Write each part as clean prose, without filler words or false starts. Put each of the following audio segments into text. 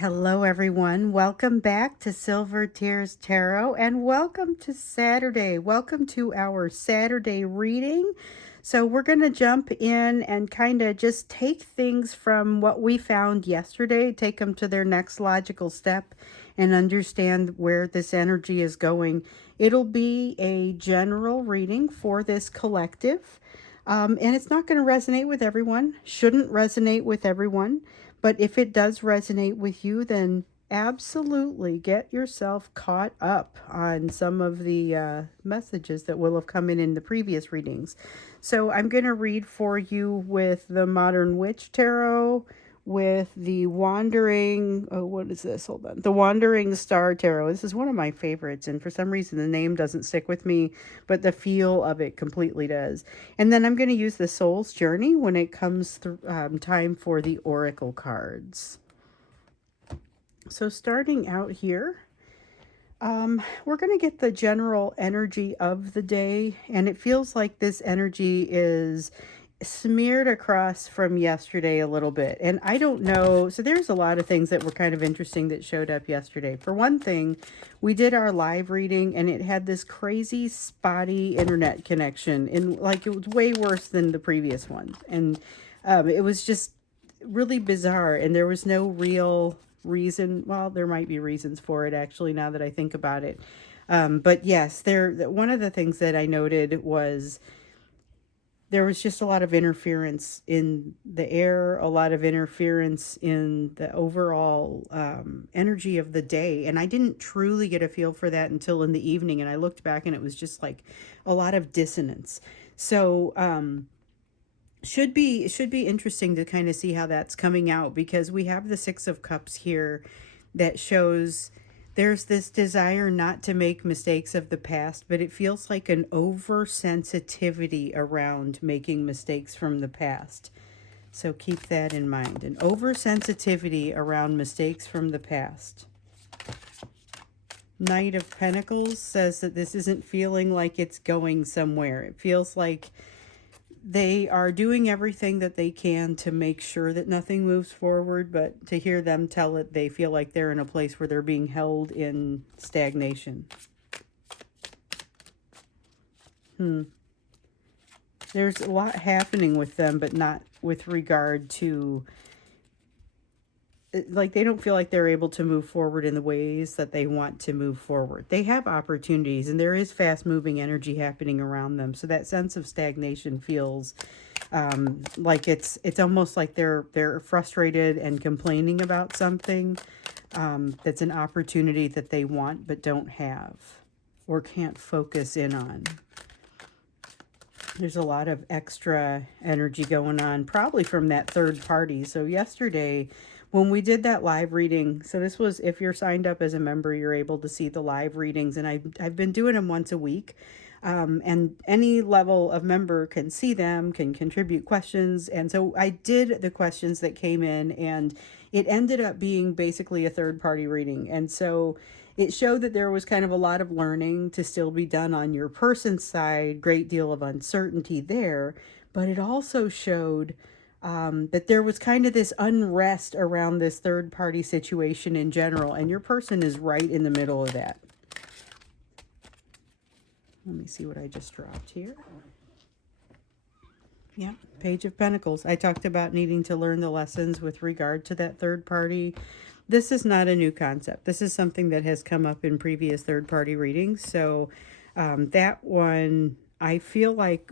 Hello, everyone. Welcome back to Silver Tears Tarot and welcome to Saturday. Welcome to our Saturday reading. So, we're going to jump in and kind of just take things from what we found yesterday, take them to their next logical step, and understand where this energy is going. It'll be a general reading for this collective. And it's not going to resonate with everyone, shouldn't resonate with everyone. But if it does resonate with you, then absolutely get yourself caught up on some of the messages that will have come in the previous readings. So I'm going to read for you with the Modern Witch Tarot, with the Wandering, oh, what is this? Hold on. The Wandering Star Tarot. This is one of my favorites, and for some reason the name doesn't stick with me, but the feel of it completely does. And then I'm going to use the Soul's Journey when it comes through time for the Oracle cards. So starting out here, we're going to get the general energy of the day, and it feels like this energy is smeared across from yesterday a little bit. And I don't know, so there's a lot of things that were kind of interesting that showed up yesterday. For one thing, we did our live reading and it had this crazy spotty internet connection, and like it was way worse than the previous one. And it was just really bizarre, and there was no real reason. Well, there might be reasons for it actually, now that I think about it. But yes, one of the things that I noted was there was just a lot of interference in the air, a lot of interference in the overall energy of the day. And I didn't truly get a feel for that until in the evening. And I looked back and it was just like a lot of dissonance. So should be interesting to kind of see how that's coming out, because we have the Six of Cups here that shows there's this desire not to make mistakes of the past, but it feels like an oversensitivity around making mistakes from the past. So keep that in mind. An oversensitivity around mistakes from the past. Knight of Pentacles says that this isn't feeling like it's going somewhere. It feels like they are doing everything that they can to make sure that nothing moves forward, but to hear them tell it, they feel like they're in a place where they're being held in stagnation. There's a lot happening with them, but not with regard to, like, they don't feel like they're able to move forward in the ways that they want to move forward. They have opportunities, and there is fast moving energy happening around them. So that sense of stagnation feels like it's almost like they're frustrated and complaining about something that's an opportunity that they want but don't have or can't focus in on. There's a lot of extra energy going on, probably from that third party. So yesterday, when we did that live reading, so this was, if you're signed up as a member, you're able to see the live readings, and I've been doing them once a week. And any level of member can see them, can contribute questions. And so I did the questions that came in, and it ended up being basically a third party reading. And so it showed that there was kind of a lot of learning to still be done on your person's side, great deal of uncertainty there. But it also showed that there was kind of this unrest around this third party situation in general, and your person is right in the middle of that. Let me see what I just dropped here. Yeah, Page of Pentacles. I talked about needing to learn the lessons with regard to that third party. This is not a new concept. This is something that has come up in previous third party readings. So that one, I feel like,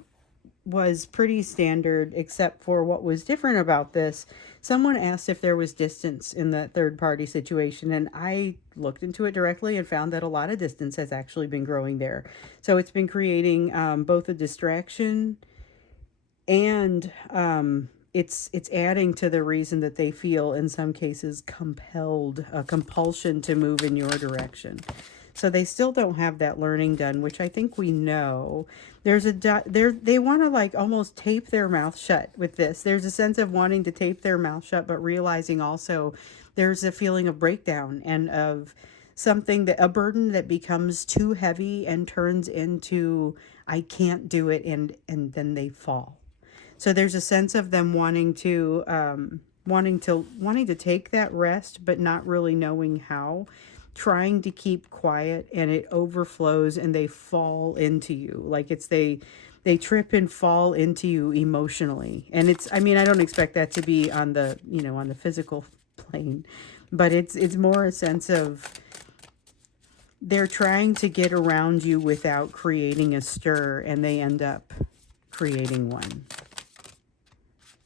was pretty standard, except for what was different about this. Someone asked if there was distance in the third party situation, and I looked into it directly and found that a lot of distance has actually been growing there. So it's been creating both a distraction and it's adding to the reason that they feel in some cases compelled, a compulsion to move in your direction. So they still don't have that learning done, which I think we know. There's they want to like almost tape their mouth shut with this. There's a sense of wanting to tape their mouth shut, but realizing also there's a feeling of breakdown and of something, that a burden that becomes too heavy and turns into I can't do it, and then they fall. So there's a sense of them wanting to wanting to take that rest, but not really knowing how, trying to keep quiet, and it overflows and they fall into you. Like they trip and fall into you emotionally. And it's, I mean, I don't expect that to be on the, on the physical plane, but it's more a sense of they're trying to get around you without creating a stir, and they end up creating one.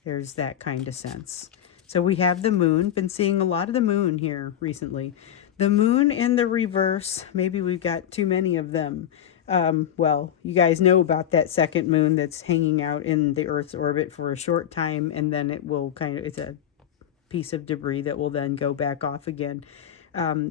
There's that kind of sense. So we have the moon. Been seeing a lot of the moon here recently. The moon in the reverse. Maybe we've got too many of them. Well, you guys know about that second moon that's hanging out in the Earth's orbit for a short time, and then it will it's a piece of debris that will then go back off again.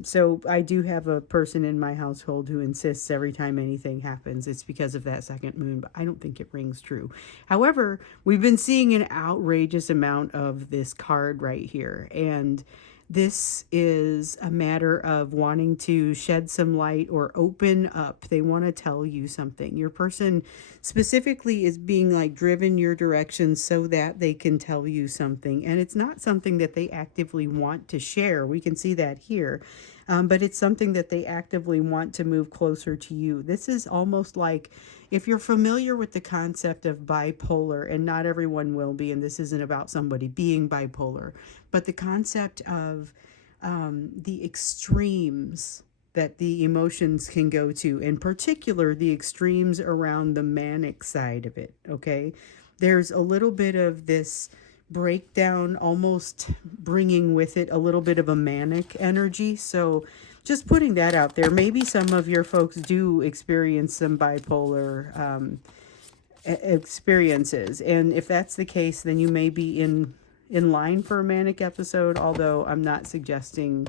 So I do have a person in my household who insists every time anything happens, it's because of that second moon, but I don't think it rings true. However, we've been seeing an outrageous amount of this card right here, and this is a matter of wanting to shed some light or open up. They want to tell you something. Your person specifically is being like driven your direction so that they can tell you something. And it's not something that they actively want to share. We can see that here. But it's something that they actively want to move closer to you. This is almost like, if you're familiar with the concept of bipolar, and not everyone will be, and this isn't about somebody being bipolar, but the concept of the extremes that the emotions can go to, in particular, the extremes around the manic side of it, okay? There's a little bit of this breakdown, almost bringing with it a little bit of a manic energy. So just putting that out there. Maybe some of your folks do experience some bipolar experiences, and if that's the case, then you may be in line for a manic episode, although I'm not suggesting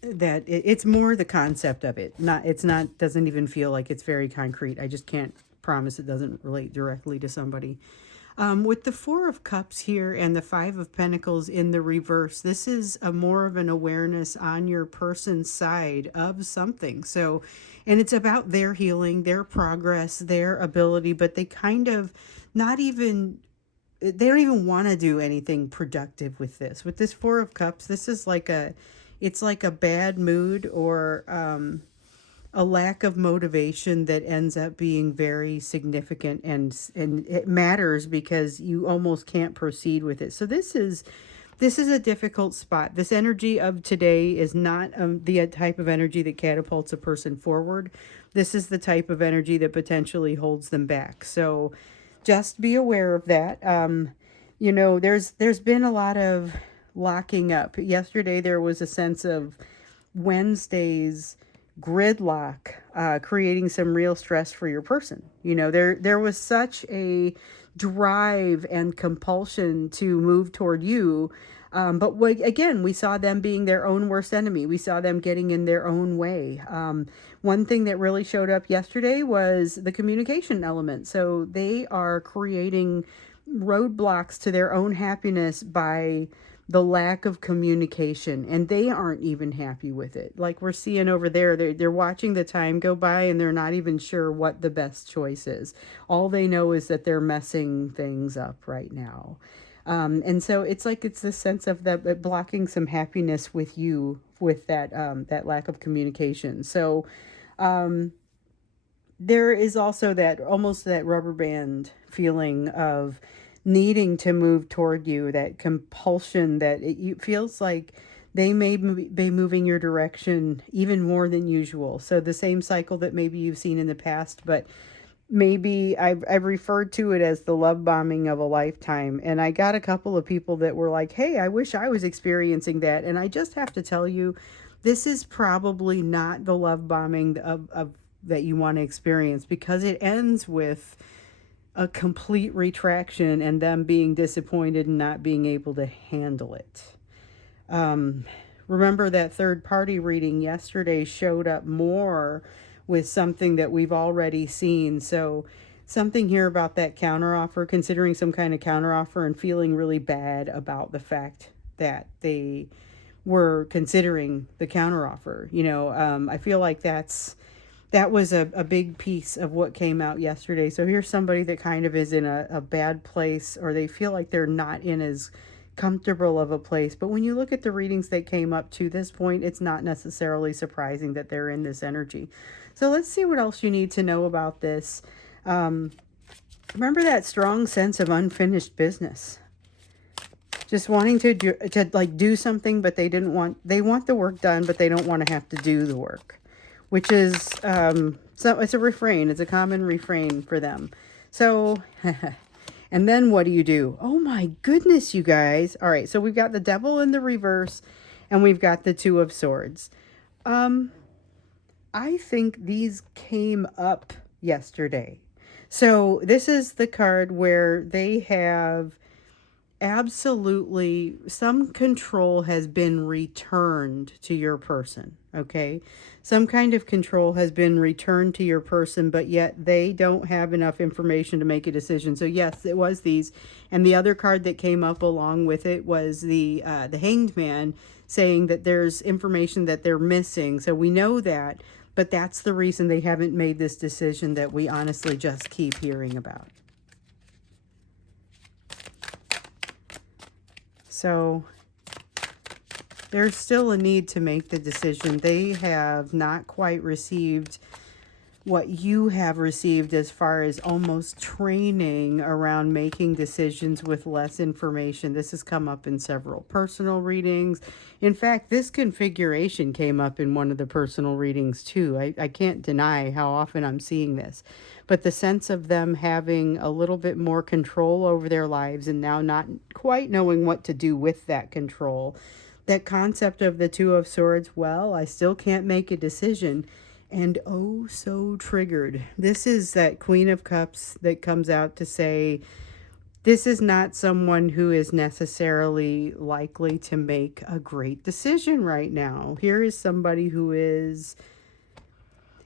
that. It's more the concept of it. Doesn't even feel like it's very concrete. I just can't promise it doesn't relate directly to somebody. With the Four of Cups here and the Five of Pentacles in the reverse, this is a more of an awareness on your person's side of something. So, and it's about their healing, their progress, their ability, but they kind of they don't even want to do anything productive with this. With this Four of Cups, this is it's like a bad mood, or a lack of motivation that ends up being very significant, and it matters because you almost can't proceed with it. So this is a difficult spot. This energy of today is not the type of energy that catapults a person forward. This is the type of energy that potentially holds them back. So just be aware of that. There's been a lot of locking up. Yesterday there was a sense of Wednesday's gridlock, creating some real stress for your person. There was such a drive and compulsion to move toward you, but again, we saw them being their own worst enemy. We saw them getting in their own way. One thing that really showed up yesterday was the communication element. So they are creating roadblocks to their own happiness by the lack of communication, and they aren't even happy with it. Like we're seeing over there, they're watching the time go by and they're not even sure what the best choice is. All they know is that they're messing things up right now. And so it's the sense of that blocking some happiness with you, with that lack of communication. So there is also that almost that rubber band feeling of needing to move toward you, that compulsion, that it feels like they may be moving your direction even more than usual. So the same cycle that maybe you've seen in the past, but maybe I've referred to it as the love bombing of a lifetime. And I got a couple of people that were like, hey, I wish I was experiencing that. And I just have to tell you, this is probably not the love bombing of that you want to experience, because it ends with a complete retraction and them being disappointed and not being able to handle it. Remember that third party reading yesterday showed up more with something that we've already seen. So something here about that counteroffer, considering some kind of counteroffer and feeling really bad about the fact that they were considering the counteroffer. I feel like that's that was a big piece of what came out yesterday. So here's somebody that kind of is in a bad place, or they feel like they're not in as comfortable of a place. But when you look at the readings that came up to this point, it's not necessarily surprising that they're in this energy. So let's see what else you need to know about this. Remember that strong sense of unfinished business. Just wanting to do something, but they want the work done, but they don't want to have to do the work, which is, so it's a refrain. It's a common refrain for them. So, and then what do you do? Oh my goodness, you guys. All right. So we've got the Devil in the reverse, and we've got the Two of Swords. I think these came up yesterday. So this is the card where they have absolutely some control has been returned to your person. Okay, some kind of control has been returned to your person, but yet they don't have enough information to make a decision. So yes, it was these, and the other card that came up along with it was the Hanged Man, saying that there's information that they're missing. So we know that, but that's the reason they haven't made this decision that we honestly just keep hearing about. So there's still a need to make the decision. They have not quite received what you have received as far as almost training around making decisions with less information. This has come up in several personal readings. In fact, this configuration came up in one of the personal readings too. I can't deny how often I'm seeing this. But the sense of them having a little bit more control over their lives and now not quite knowing what to do with that control. That concept of the Two of Swords, well, I still can't make a decision. And oh, so triggered. This is that Queen of Cups that comes out to say, this is not someone who is necessarily likely to make a great decision right now. Here is somebody who is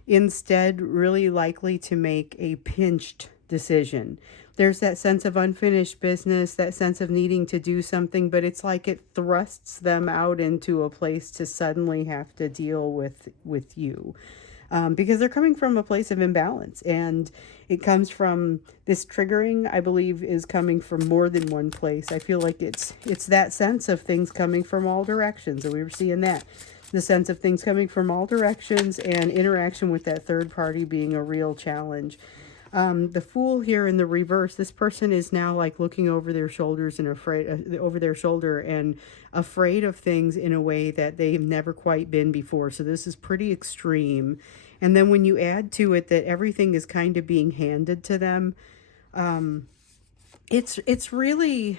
instead really likely to make a pinched decision. There's that sense of unfinished business, that sense of needing to do something, but it's like it thrusts them out into a place to suddenly have to deal with you. Because they're coming from a place of imbalance, and it comes from this triggering, I believe, is coming from more than one place. I feel like it's that sense of things coming from all directions, and we were seeing that. The sense of things coming from all directions and interaction with that third party being a real challenge. The Fool here in the reverse, this person is now like looking over their shoulders and over their shoulder and afraid of things in a way that they've never quite been before. So this is pretty extreme. And then when you add to it that everything is kind of being handed to them, it's really,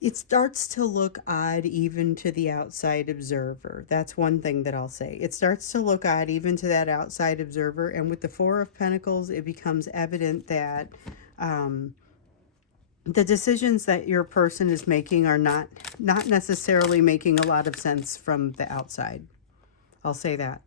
it starts to look odd even to the outside observer. That's one thing that I'll say. It starts to look odd even to that outside observer. And with the Four of Pentacles, it becomes evident that the decisions that your person is making are not necessarily making a lot of sense from the outside. I'll say that.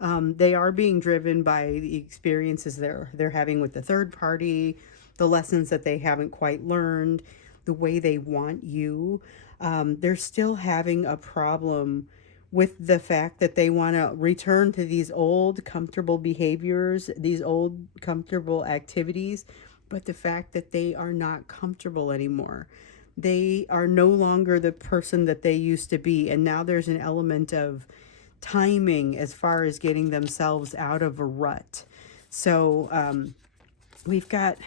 They are being driven by the experiences they're having with the third party, the lessons that they haven't quite learned, the way they want you. They're still having a problem with the fact that they want to return to these old comfortable behaviors, these old comfortable activities, but the fact that they are not comfortable anymore. They are no longer the person that they used to be, and now there's an element of timing as far as getting themselves out of a rut. So we've got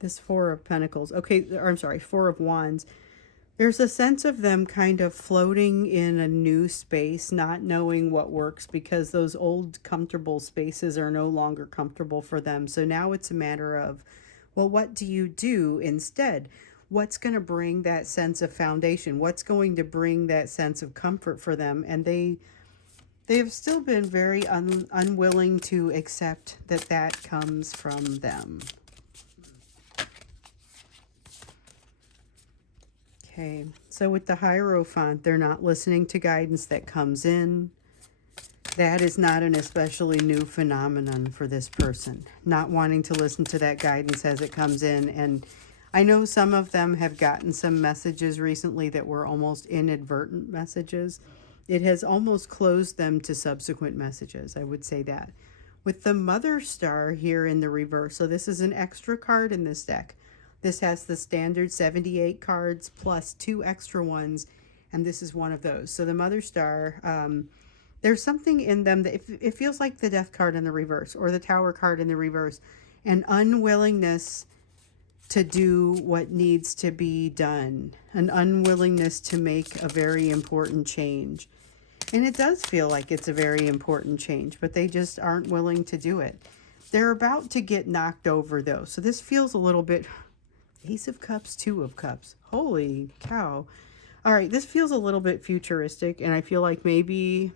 this Four of Pentacles. Okay, or I'm sorry, Four of Wands. There's a sense of them kind of floating in a new space, not knowing what works because those old comfortable spaces are no longer comfortable for them. So now it's a matter of, well, what do you do instead? What's going to bring that sense of foundation? What's going to bring that sense of comfort for them? And they have still been very unwilling to accept that that comes from them. Okay, so with the Hierophant, they're not listening to guidance that comes in. That is not an especially new phenomenon for this person. Not wanting to listen to that guidance as it comes in. And I know some of them have gotten some messages recently that were almost inadvertent messages. It has almost closed them to subsequent messages. I would say that. With the Mother Star here in the reverse, so this is an extra card in this deck. This has the standard 78 cards plus 2 extra ones, and this is one of those. So the Mother Star, there's something in them that it feels like the Death card in the reverse or the Tower card in the reverse, an unwillingness to do what needs to be done, an unwillingness to make a very important change. And it does feel like it's a very important change, but they just aren't willing to do it. They're about to get knocked over though. So this feels a little bit Ace of Cups, Two of Cups. Holy cow. All right, this feels a little bit futuristic, and I feel like maybe,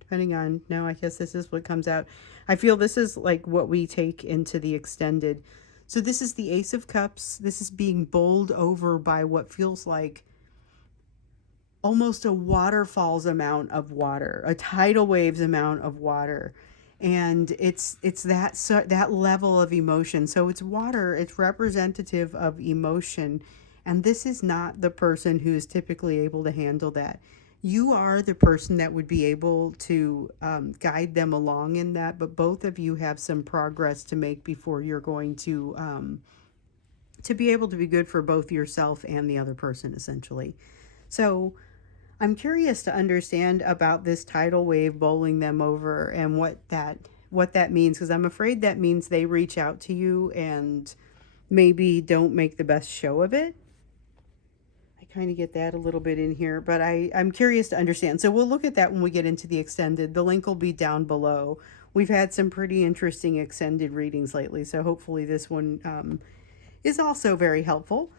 depending on, no, I guess this is what comes out. I feel this is like what we take into the extended. So this is the Ace of Cups. This is being bowled over by what feels like almost a waterfall's amount of water, a tidal waves amount of water. And it's that level of emotion. So it's water, it's representative of emotion. And this is not the person who is typically able to handle that. You are the person that would be able to guide them along in that, but both of you have some progress to make before you're going to be able to be good for both yourself and the other person, essentially. So I'm curious to understand about this tidal wave bowling them over and what that means, because I'm afraid that means they reach out to you and maybe don't make the best show of it. I kind of get that a little bit in here, but I'm curious to understand. So we'll look at that when we get into the extended. The link will be down below. We've had some pretty interesting extended readings lately, so hopefully this one is also very helpful.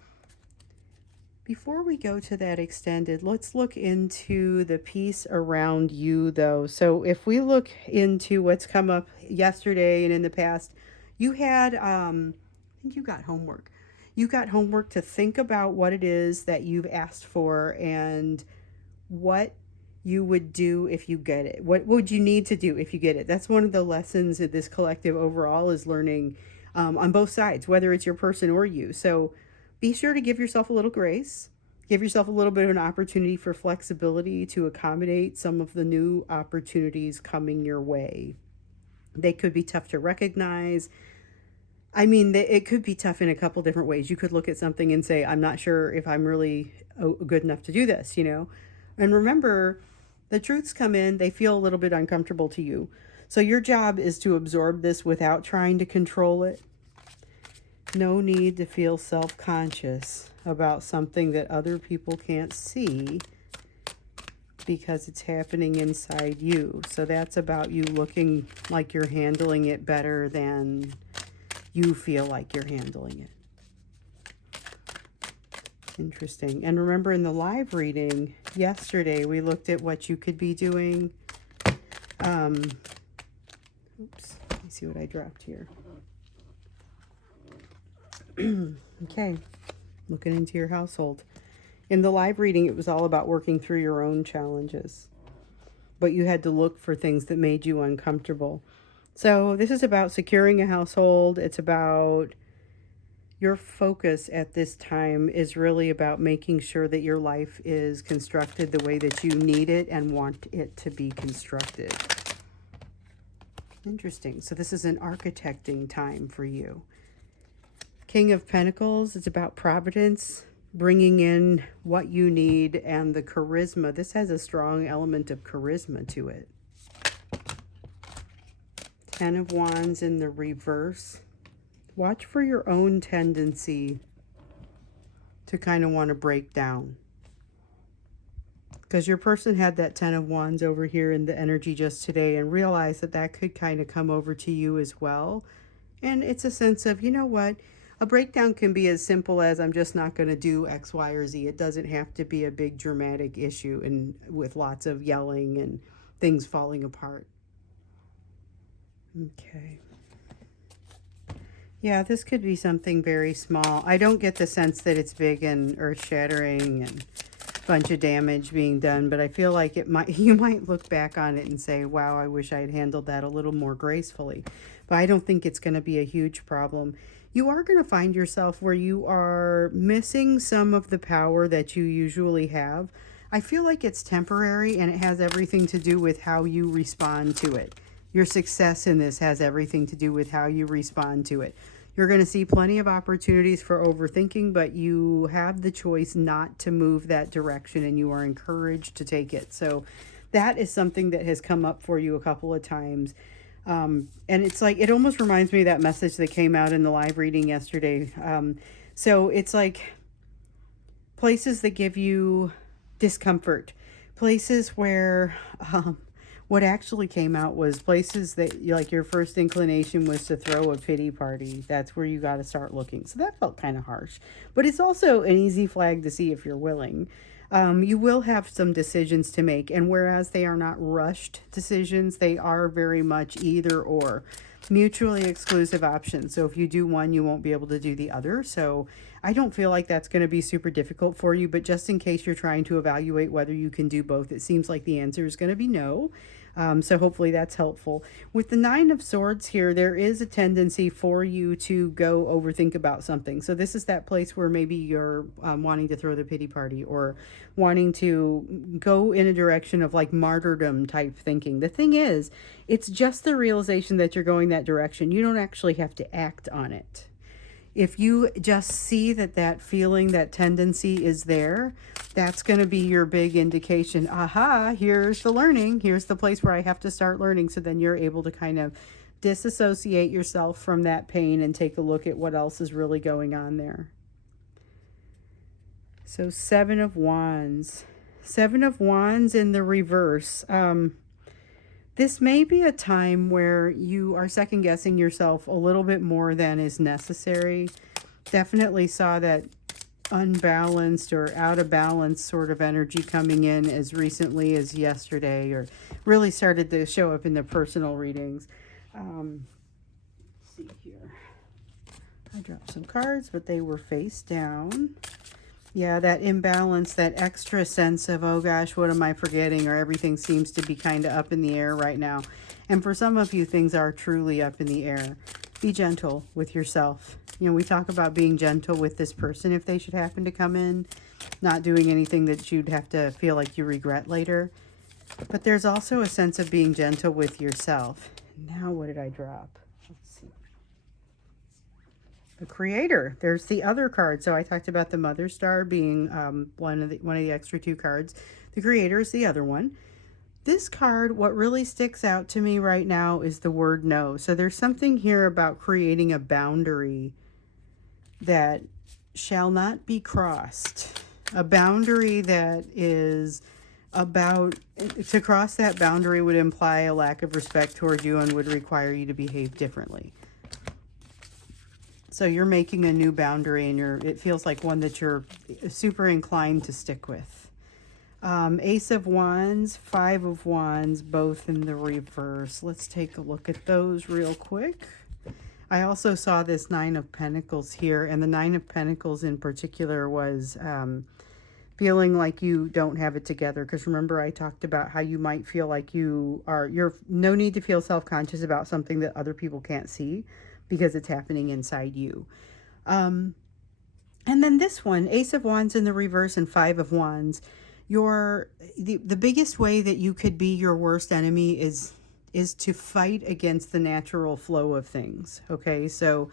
Before we go to that extended, let's look into the piece around you, though. So if we look into what's come up yesterday and in the past, you had, I think you got homework. You got homework to think about what it is that you've asked for and what you would do if you get it. What would you need to do if you get it? That's one of the lessons of this collective overall, is learning on both sides, whether it's your person or you. So be sure to give yourself a little grace. Give yourself a little bit of an opportunity for flexibility to accommodate some of the new opportunities coming your way. They could be tough to recognize. I mean, it could be tough in a couple different ways. You could look at something and say, I'm not sure if I'm really good enough to do this, you know? And remember, the truths come in, they feel a little bit uncomfortable to you. So your job is to absorb this without trying to control it. No need to feel self-conscious about something that other people can't see because it's happening inside you. So that's about you looking like you're handling it better than you feel like you're handling it. Interesting. And remember, in the live reading yesterday, we looked at what you could be doing. Oops, let me see what I dropped here. Okay, looking into your household. In the live reading, it was all about working through your own challenges, but you had to look for things that made you uncomfortable. So this is about securing a household. It's about your focus at this time is really about making sure that your life is constructed the way that you need it and want it to be constructed. Interesting. So this is an architecting time for you. King of Pentacles, it's about providence, bringing in what you need, and the charisma. This has a strong element of charisma to it. Ten of Wands in the reverse. Watch for your own tendency to kind of want to break down. Because your person had that Ten of Wands over here in the energy just today, and realize that that could kind of come over to you as well. And it's a sense of, you know what? A breakdown can be as simple as, I'm just not going to do X, Y, or Z. It doesn't have to be a big dramatic issue and with lots of yelling and things falling apart. Okay. Yeah, this could be something very small. I don't get the sense that it's big and earth-shattering and a bunch of damage being done, but I feel like you might look back on it and say, wow, I wish I had handled that a little more gracefully. But I don't think it's going to be a huge problem. You are going to find yourself where you are missing some of the power that you usually have. I feel like it's temporary, and it has everything to do with how you respond to it. Your success in this has everything to do with how you respond to it. You're going to see plenty of opportunities for overthinking, but you have the choice not to move that direction, and you are encouraged to take it. So that is something that has come up for you a couple of times. And it's like, it almost reminds me of that message that came out in the live reading yesterday. So it's like places that give you discomfort, places where what actually came out was places that, like, your first inclination was to throw a pity party. That's where you got to start looking. So that felt kind of harsh, but it's also an easy flag to see if you're willing. You will have some decisions to make, and whereas they are not rushed decisions, they are very much either or, mutually exclusive options. So if you do one, you won't be able to do the other. So I don't feel like that's going to be super difficult for you, but just in case you're trying to evaluate whether you can do both, it seems like the answer is going to be no. So hopefully that's helpful. With the Nine of Swords here, there is a tendency for you to go overthink about something. So this is that place where maybe you're wanting to throw the pity party, or wanting to go in a direction of like martyrdom type thinking. The thing is, it's just the realization that you're going that direction. You don't actually have to act on it. If you just see that that feeling, that tendency is there, that's going to be your big indication. Aha, here's the learning. Here's the place where I have to start learning. So then you're able to kind of disassociate yourself from that pain and take a look at what else is really going on there. So Seven of Wands. Seven of Wands in the reverse. This may be a time where you are second guessing yourself a little bit more than is necessary. Definitely saw that unbalanced or out of balance sort of energy coming in as recently as yesterday, or really started to show up in the personal readings. Let's see here. I dropped some cards, but they were face down. Yeah, that imbalance, that extra sense of, oh gosh, what am I forgetting? Or everything seems to be kind of up in the air right now. And for some of you, things are truly up in the air. Be gentle with yourself. You know, we talk about being gentle with this person if they should happen to come in, not doing anything that you'd have to feel like you regret later. But there's also a sense of being gentle with yourself. Now, what did I drop? Let's see. The Creator. There's the other card. So I talked about the Mother Star being one of the extra two cards. The Creator is the other one. This card, what really sticks out to me right now is the word no. So there's something here about creating a boundary that shall not be crossed. A boundary that is about, to cross that boundary would imply a lack of respect toward you and would require you to behave differently. So you're making a new boundary, and it feels like one that you're super inclined to stick with. Ace of Wands, Five of Wands, both in the reverse. Let's take a look at those real quick. I also saw this Nine of Pentacles here, and the Nine of Pentacles in particular was feeling like you don't have it together. Because remember, I talked about how you might feel like you're no need to feel self-conscious about something that other people can't see, because it's happening inside you. And then this one, Ace of Wands in the reverse and Five of Wands. The biggest way that you could be your worst enemy is to fight against the natural flow of things. Okay, so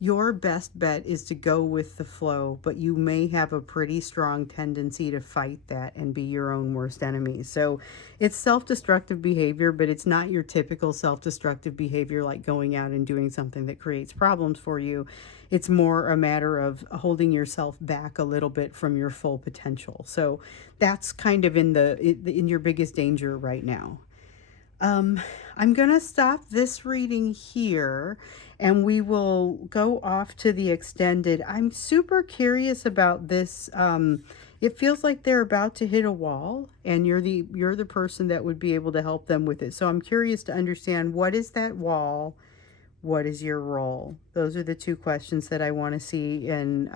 your best bet is to go with the flow, but you may have a pretty strong tendency to fight that and be your own worst enemy. So it's self-destructive behavior, but it's not your typical self-destructive behavior like going out and doing something that creates problems for you. It's more a matter of holding yourself back a little bit from your full potential. So that's kind of in your biggest danger right now. I'm going to stop this reading here, and we will go off to the extended. I'm super curious about this. It feels like they're about to hit a wall, and you're the person that would be able to help them with it. So I'm curious to understand, what is that wall? What is your role? Those are the two questions that I want to see in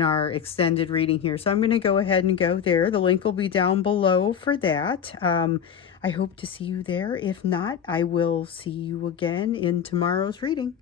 our extended reading here. So I'm going to go ahead and go there. The link will be down below for that. I hope to see you there. If not, I will see you again in tomorrow's reading.